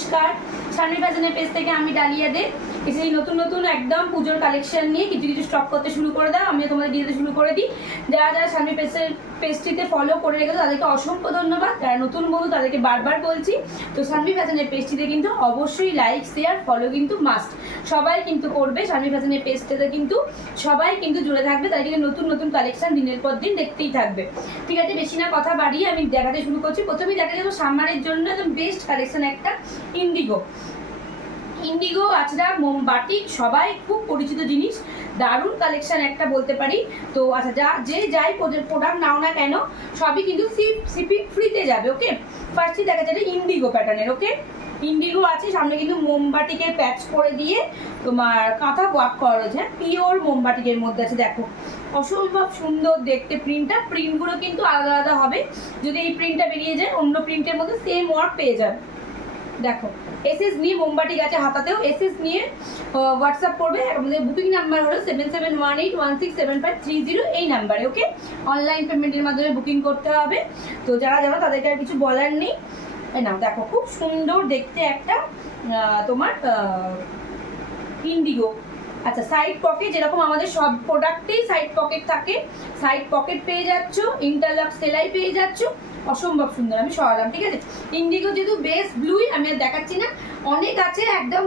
নমস্কার, সানভি ফ্যাশনের পেজ থেকে আমি ডালিয়া দে এসেছি নতুন নতুন একদম পুজোর কালেকশন নিয়ে। কিছু কিছু স্টক করতে শুরু করে দাও, আমি তোমাদের দিয়ে শুরু করে দিই। যারা যারা সানভি পেজটিতে ফলো করে রেখেছো তাদেরকে অসংখ্য ধন্যবাদ। যারা নতুন বন্ধু তাদেরকে বারবার বলছি, তো সানভি ফ্যাশনের পেজটিতে কিন্তু অবশ্যই লাইক শেয়ার ফলো কিন্তু মাস্ট, সবাই কিন্তু করবে। সানভি ফ্যাশনের পেজটাতে কিন্তু সবাই কিন্তু জুড়ে থাকবে, তাই কিন্তু নতুন নতুন কালেকশন দিনের পর দিন দেখতেই থাকবে। ঠিক আছে, বেশি না কথা বাড়িয়ে আমি দেখাতে শুরু করছি। প্রথমেই দেখা যাবে সামারের জন্য একদম বেস্ট কালেকশন একটা ইন্ডিগো আচরা মোমবাটি, সবাই খুব পরিচিত জিনিস, দারুণ কালেকশন একটা বলতে পারি। তো আচ্ছা, যাই প্রোডাক্ট নাও না কেন সবই কিন্তু শিপিং ফ্রিতে যাবে। ওকে, ফার্স্টই দেখা যাবে ইন্ডিগো প্যাটার্নের। ওকে, ইন্ডিগো আছে, সামনে কিন্তু মোমবাটিকে প্যাচ করে দিয়ে তোমার কাঁথা ওয়ার্ক করা রয়েছে, পিওর মোমবাটিকের মধ্যে আছে। দেখো অসম্ভব সুন্দর দেখতে প্রিন্টগুলো কিন্তু আলাদা আলাদা হবে। যদি এই প্রিন্টটা বেরিয়ে যায় অন্য প্রিন্টের মধ্যে সেম ওয়ার্ক পেয়ে যাবে। দেখো এসএস নিয়ে মোমবাটি গাছে হাতাতেও এসএস নিয়ে হোয়াটসঅ্যাপ করবে। আমাদের বুকিং নাম্বার হলো 7718167530 এই নাম্বারে। ওকে, অনলাইন পেমেন্টের মাধ্যমে বুকিং করতে হবে। তো যারা যারা তাদেরকে আর কিছু বলার নেই। না দেখো খুব সুন্দর দেখতে একটা তোমার ইন্ডিগো। আচ্ছা, সাইড পকেট, যেরকম আমাদের সব প্রোডাক্টেই সাইড পকেট থাকে, সাইড পকেট পেয়ে যাচ্ছ, ইন্টারলক সেলাই পেয়ে যাচ্ছ, অসম্ভব সুন্দর। আমি সরালাম, ঠিক আছে। ইন্ডিগো যেহেতু বেস ব্লুই, আমি আর দেখাচ্ছি না, অনেক আছে একদম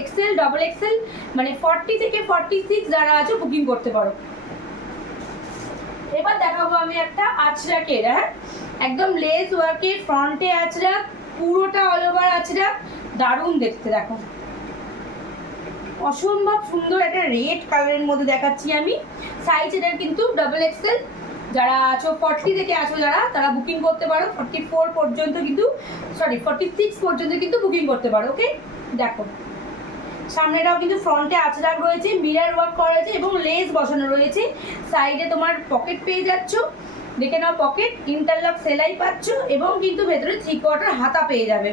এক্সেল ডবল এক্সেল, মানে 40 থেকে 46 যারা আছো বুকিং করতে পারো। এবার দেখাবো আমি একটা আচরাকের, হ্যাঁ একদম লেস ওয়ার্কের, ফ্রন্টে আচরা, পুরোটা অল ওভার আচরা, দারুণ দেখতে। দেখো অসম্ভব সুন্দর একটা রেড কালারের মধ্যে দেখাচ্ছি আমি। সাইজ এটার কিন্তু ডবল এক্সেল, যারা আছো 40 থেকে আছো যারা, তারা বুকিং করতে পারো। 44 পর্যন্ত কিন্তু 46 পর্যন্ত কিন্তু বুকিং করতে পারো। ওকে, দেখো সামনেটাও কিন্তু ফ্রন্টে আচরাক রয়েছে, মিরর ওয়ার্ক করা রয়েছে এবং লেস বসানো রয়েছে। সাইডে তোমার পকেট পেয়ে যাচ্ছ, দেখে নাও পকেট, ইন্টারলক সেলাই পাচ্ছ এবং কিন্তু ভেতরে 3/4 হাতা পেয়ে যাবে।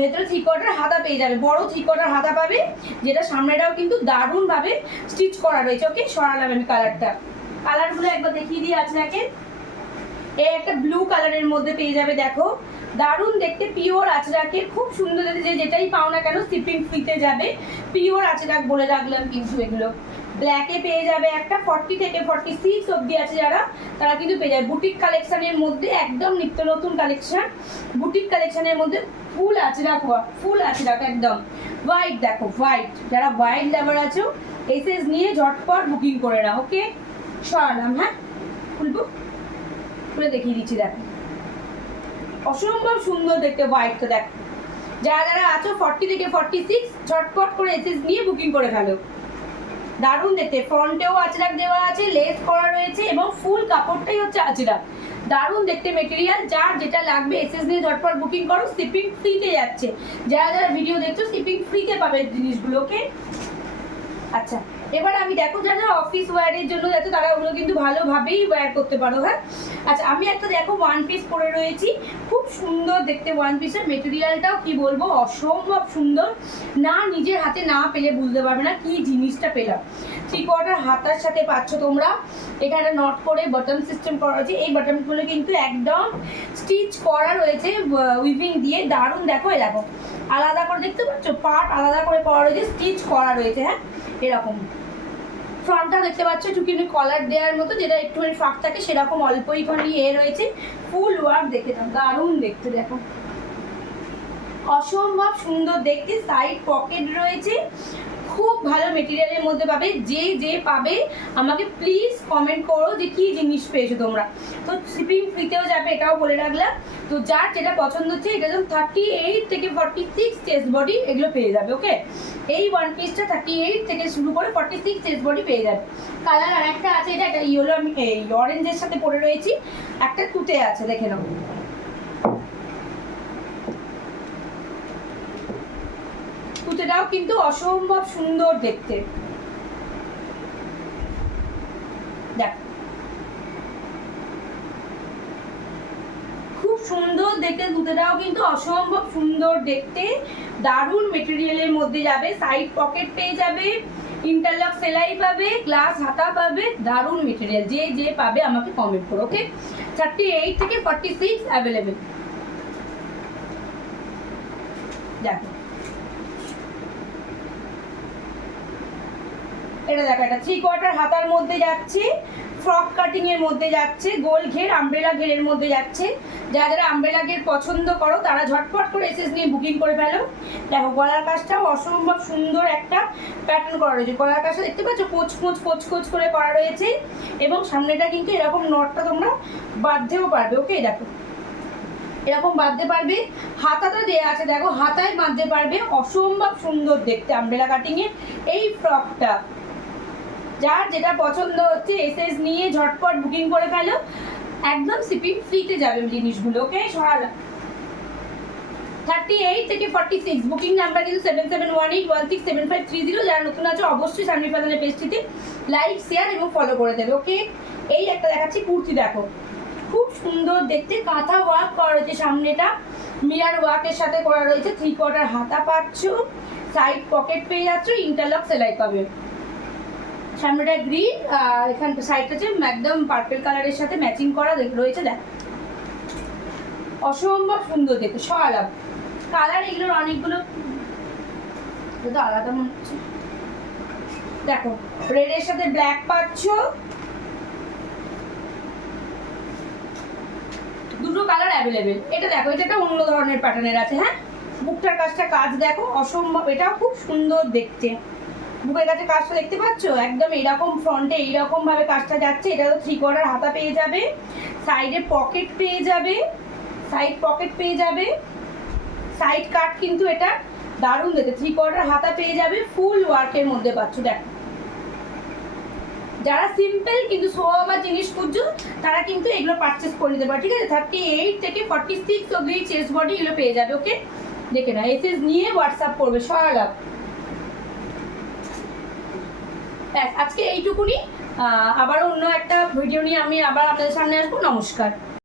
ভেতরে 3/4 হাতা পেয়ে যাবে, বড় 3/4 হাতা পাবে, যেটা সামনেটাও কিন্তু দারুণ ভাবে স্টিচ করা রয়েছে। ওকে, সরালাম আমি কালারগুলো একবার দেখিয়ে দিয়ে আপনাকে। এই একটা ব্লু কালারের মধ্যে পেয়ে যাবে, দেখো দারুণ দেখতে, পিওর আচরাকের, খুব সুন্দর দেখতে। যেটাই পাও না কেন শিপিং ফ্রিতে যাবে, পিওর আচরাক বলে রাখলাম কিন্তু। এগুলো ব্ল্যাকে পেয়ে যাবে একটা, 40 থেকে 46 অবধি আছে যারা, তারা কিন্তু পেয়ে যাবে। বুটিক কালেকশনের মধ্যে একদম নিত্য নতুন কালেকশন, বুটিক কালেকশনের মধ্যে ফুল আচরাক একদম হোয়াইট। দেখো হোয়াইট, যারা হোয়াইট লাভার আছো এসএস নিয়ে ঝটপট বুকিং করে নাও। ওকে, সরালাম, হ্যাঁ খুলে দেখিয়ে দিচ্ছি। দেখো অসম্ভব সুন্দর দেখতে হোয়াইটটা। দেখো যারা যারা আছো 40 থেকে 46 ঝটপট করে এসএস নিয়ে বুকিং করে ফেলো। দারুণ দেখতে, ফ্রন্টেও আচরাক দেওয়া আছে, লেস করা রয়েছে এবং ফুল কাপড়টাই হচ্ছে আচরাক, দারুণ দেখতে মেটেরিয়াল। যার যেটা লাগবে এসএস নিয়ে ঝটপট বুকিং করো, শিপিং ফ্রিতে যাচ্ছে। যারা যারা ভিডিও দেখছো শিপিং ফ্রিতে পাবে জিনিসগুলোকে। আচ্ছা, এবার আমি দেখো যারা অফিস ওয়্যারের জন্য যাচ্ছে তারা ওগুলো কিন্তু ভালোভাবেই ওয়্যার করতে পারো। হ্যাঁ আচ্ছা, আমি একটা দেখো ওয়ান পিস পরে রয়েছি, খুব সুন্দর দেখতে ওয়ান পিসের মেটেরিয়ালটাও কি বলবো, অসম্ভব সুন্দর। না নিজের হাতে না পেলে বুঝতে পারবে না কি জিনিসটা পেলাম। 3/4 হাতার সাথে পাচ্ছ তোমরা, এখানে নট করে বটম সিস্টেম করা রয়েছে। এই বটমগুলো কিন্তু একদম স্টিচ করা রয়েছে উইভিং দিয়ে, দারুণ। দেখো এই দেখো আলাদা করে দেখতে পাচ্ছ, পার্ট আলাদা করে করা রয়েছে, স্টিচ করা রয়েছে। হ্যাঁ এরকম ফ্রন্টটা দেখতে পাচ্ছ চুকিনি কলার দেওয়ার মতো, যেটা একটুখানি ফাঁক থাকে সেরকম অল্পই খানি রয়েছে। ফুল ওয়ার্ক দেখতে দাও, দারুণ দেখতে। দেখো অসম্ভব সুন্দর দেখতে, সাইড পকেট রয়েছে, খুব ভালো মেটেরিয়ালের মধ্যে পাবে। যে পাবে আমাকে প্লিজ কমেন্ট করো যে কি জিনিস পেয়েছো তোমরা। তো শিপিং ফ্রিতেও যাবে, এটাও বলে রাখলাম। তো যার যেটা পছন্দ হচ্ছে, এটা যেমন 38 থেকে 46 চেস্ট বডি এগুলো পেয়ে যাবে। ওকে, এই ওয়ান পিসটা 38 থেকে শুরু করে 46 চেস্ট বডি পেয়ে যাবে। কালার আর একটা আছে, এটা একটা ইয়েলো, আমি এই অরেঞ্জের সাথে পরে রয়েছি, একটা তুতে আছে, দেখে নাও। তুতেটাও কিন্তু অসম্ভব সুন্দর দেখতে। দেখ খুব সুন্দর দেখতে, তুতেটাও কিন্তু অসম্ভব সুন্দর দেখতে, দারুণ মেটেরিয়ালের মধ্যে যাবে। সাইড পকেট পেয়ে যাবে, ইন্টারলক সেলাই পাবে, গ্লাস হাতা পাবে, দারুণ মেটেরিয়াল। যে যে পাবে আমাকে কমেন্ট করো। ওকে, 38 থেকে 46 অ্যাভেলেবেল। দেখো এটা, দেখো এটা 3/4 হাতার মধ্যে যাচ্ছে, ফ্রক কাটিং এর মধ্যে যাচ্ছে, গোল ঘের আমব্রেলা ঘেরের মধ্যে যাচ্ছে। যারা যারা আমব্রেলা ঘের পছন্দ করো তারা ঝটপট করে এসএস নিয়ে বুকিং করে ফেলো। দেখো গলার কাজটাও অসম্ভব সুন্দর একটা প্যাটার্ন করা রয়েছে। গলার কাজটা দেখতে পাচ্ছ কোচ কোচ কোচ কোচ করে করা রয়েছে, এবং সামনেটা কিন্তু এরকম নটটা তোমরা বাঁধতেও পারবে। ওকে, দেখো এরকম বাঁধতে পারবে, হাতাটা দেওয়া আছে, দেখো হাতায় বাঁধতে পারবে। অসম্ভব সুন্দর দেখতে আমব্রেলা কাটিং এর এই ফ্রকটা। যার যেটা পছন্দ হচ্ছে এসএস নিয়ে ঝটপট বুকিং করে ফেলো, একদম শিপিং ফ্রিতে যাবে জিনিসগুলো। ওকে, সরালা 38 থেকে 46। বুকিং নাম্বার কিন্তু 7718167530। যারা নতুন আছে অবশ্যই শানভি ফ্যাশনের পেজটিতে লাইক, শেয়ার এবং ফলো করে দেবে। ওকে, এই একটা দেখাচ্ছি কুর্তি, দেখো খুব সুন্দর দেখতে, কাঁথা ওয়ার্ক করা রয়েছে, সামনেটা মিরার ওয়ার্কের সাথে করা রয়েছে। 3/4 হাতা পাচ্ছ, সাইড পকেট পেয়ে যাচ্ছ, ইন্টারলক সেলাই পাবে। সামনেটা গ্রিন আর এখানটা সাইডটা হচ্ছে একদম পার্পল কালারের সাথে ম্যাচিং করা রয়েছে। দেখ অসম্ভব সুন্দর দেখতে, সব কালার এগুলোর অনেকগুলো তো আলাদা মনে হচ্ছে। দেখো রেডের সাথে ব্ল্যাক পাচ্ছ, দুটো কালার অ্যাভেলেবেল। এটা দেখো, এটা একটা অন্য ধরনের প্যাটার্নের আছে। হ্যাঁ, বুকটার কাজটা কাজ দেখো অসম্ভব, এটাও খুব সুন্দর দেখতে। বুকের কাছে কাজটা দেখতে পাচ্ছ, একদম এরকম ফ্রন্টে এইরকম ভাবে কাজটা যাচ্ছে। এটা তো 3/4 হাতা পেয়ে যাবে, সাইডে পকেট পেয়ে যাবে, সাইড পকেট পেয়ে যাবে, সাইড কাট কিন্তু এটা দারুণ দেখতে। 3/4 হাতা পেয়ে যাবে, ফুল ওয়ার্কের মধ্যে পাচ্ছ। দেখো যারা সিম্পল কিন্তু সোয়াবার জিনিস খুঁজছো তারা কিন্তু এগুলো পারচেস করে নিতে পারে। ঠিক আছে, 38 থেকে 46 অবধি চেস্ট বডি এগুলো পেয়ে যাবে। ওকে, দেখে না এসএস নিয়ে হোয়াটসঅ্যাপ করবে সরালাভ। আজকে এইটুকুনি, আবার অন্য একটা ভিডিও নিয়ে আমি আবার আপনাদের সামনে আসবো। নমস্কার।